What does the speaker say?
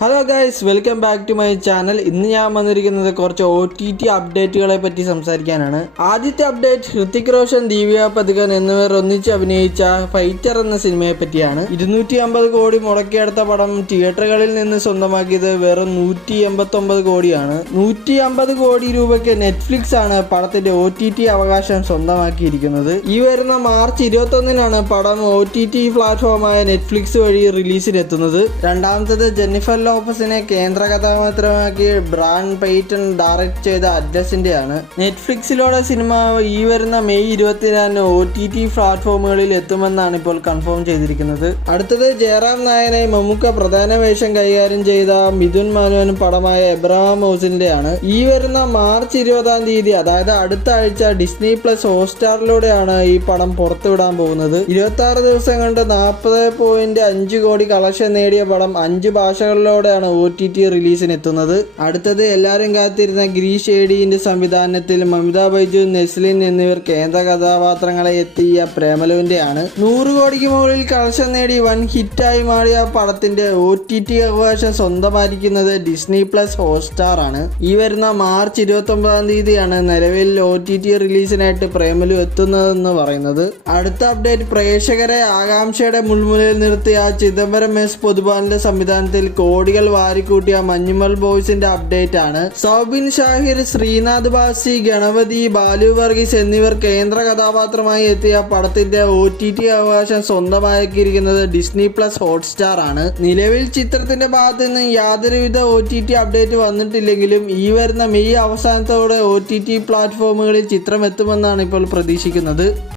Hello guys, welcome back to my channel. ഇന്ന് ഞാൻ വന്നിരിക്കുന്നത് കുറച്ച് OTT അപ്ഡേറ്റുകളെ പറ്റി സംസാരിക്കാനാണ്. ആദ്യത്തെ അപ്ഡേറ്റ് ഹൃതിക് റോഷൻ, ദിവ്യ പതുകൻ എന്നിവർ ഒന്നിച്ച് അഭിനയിച്ച ഫൈറ്റർ എന്ന സിനിമയെ പറ്റിയാണ്. 250 കോടി മുടക്കിയെടുത്ത പടം തിയേറ്ററുകളിൽ നിന്ന് സ്വന്തമാക്കിയത് വെറും 189 കോടിയാണ്. 150 കോടി രൂപയ്ക്ക് നെറ്റ്ഫ്ലിക്സ് ആണ് പടത്തിന്റെ OTT അവകാശം സ്വന്തമാക്കിയിരിക്കുന്നത്. ഈ വരുന്ന മാർച്ച് 21-നാണ് പടം OTT പ്ലാറ്റ്ഫോമായ നെറ്റ്ഫ്ലിക്സ് വഴി റിലീസിനെത്തുന്നത്. രണ്ടാമത്തത് ജെന്നിഫർ ലോപ്പസിനെ കേന്ദ്ര കഥാപാത്രമാക്കി ബ്രാൻ പെയ്റ്റൺ ഡയറക്ട് ചെയ്ത അഡ്രസിന്റെ ആണ്. നെറ്റ്ഫ്ലിക്സിലൂടെ സിനിമ ഈ വരുന്ന മെയ് 24-ന് OTT പ്ലാറ്റ്ഫോമുകളിൽ എത്തുമെന്നാണ് ഇപ്പോൾ കൺഫേം ചെയ്തിരിക്കുന്നത്. അടുത്തത് ജയറാം നായനെ മമ്മൂക്ക പ്രധാന വേഷം കൈകാര്യം ചെയ്ത മിഥുൻ മാനുവൻ പടമായ എബ്രഹാം ഹൗസിന്റെ ആണ്. ഈ വരുന്ന മാർച്ച് 20-ാം തീയതി, അതായത് അടുത്ത ആഴ്ച ഡിസ്നി പ്ലസ് ഹോട്ട്സ്റ്റാറിലൂടെയാണ് ഈ പടം പുറത്തുവിടാൻ പോകുന്നത്. 26 ദിവസം കൊണ്ട് 40.5 കോടി കളക്ഷൻ നേടിയ പടം 5 ഭാഷകളിലൂടെയാണ് OTT റിലീസിനെത്തുന്നത്. അടുത്തത് എല്ലാവരും കാത്തിരുന്ന ഗിരീഷ് ഏടിയുടെ സംവിധാനത്തിൽ മമിത ബൈജു, നെസ്ലിൻ എന്നിവർ കേന്ദ്ര കഥാപാത്രങ്ങളെ എത്തിയ പ്രേമലുവിന്റെ ആണ്. 100 കോടിക്ക് മുകളിൽ കളക്ഷൻ നേടി വൻ ഹിറ്റായി മാറിയ പടത്തിന്റെ OTT അവകാശം സ്വന്തമായിരിക്കുന്നത് ഡിസ്നി പ്ലസ് ഹോട്ട്സ്റ്റാർ ആണ്. ഈ വരുന്ന മാർച്ച് 29-ാം തീയതിയാണ് നിലവിൽ OTT റിലീസിനായിട്ട് പ്രേമലു എത്തുന്നതെന്ന് പറയുന്നത്. അടുത്ത അപ്ഡേറ്റ് പ്രേക്ഷകരെ ആകാംക്ഷയുടെ മുൾമുനയിൽ നിർത്തിയ ചിദംബരം എസ് പൊതുവാളിന്റെ സംവിധാനത്തിൽ കോടികൾ വാരിക്കൂട്ടിയ മഞ്ഞുമൽ ബോയ്സിന്റെ അപ്ഡേറ്റ് ആണ്. സൗബിൻ ഷാഹിർ, ശ്രീനാഥ് ബാസി, ഗണപതി, ബാലു വർഗീസ് എന്നിവർ കേന്ദ്ര കഥാപാത്രമായി എത്തിയ പടത്തിന്റെ OTT അവകാശം സ്വന്തമാക്കിയിരിക്കുന്നത് ഡിസ്നി പ്ലസ് ഹോട്ട്സ്റ്റാർ ആണ്. നിലവിൽ ചിത്രത്തിന്റെ ഭാഗത്ത് നിന്ന് യാതൊരുവിധ OTT അപ്ഡേറ്റ് വന്നിട്ടില്ലെങ്കിലും ഈ വരുന്ന മെയ് അവസാനത്തോടെ OTT പ്ലാറ്റ്ഫോമുകളിൽ ചിത്രം എത്തുമെന്നാണ് ഇപ്പോൾ പ്രതീക്ഷിക്കുന്നത്.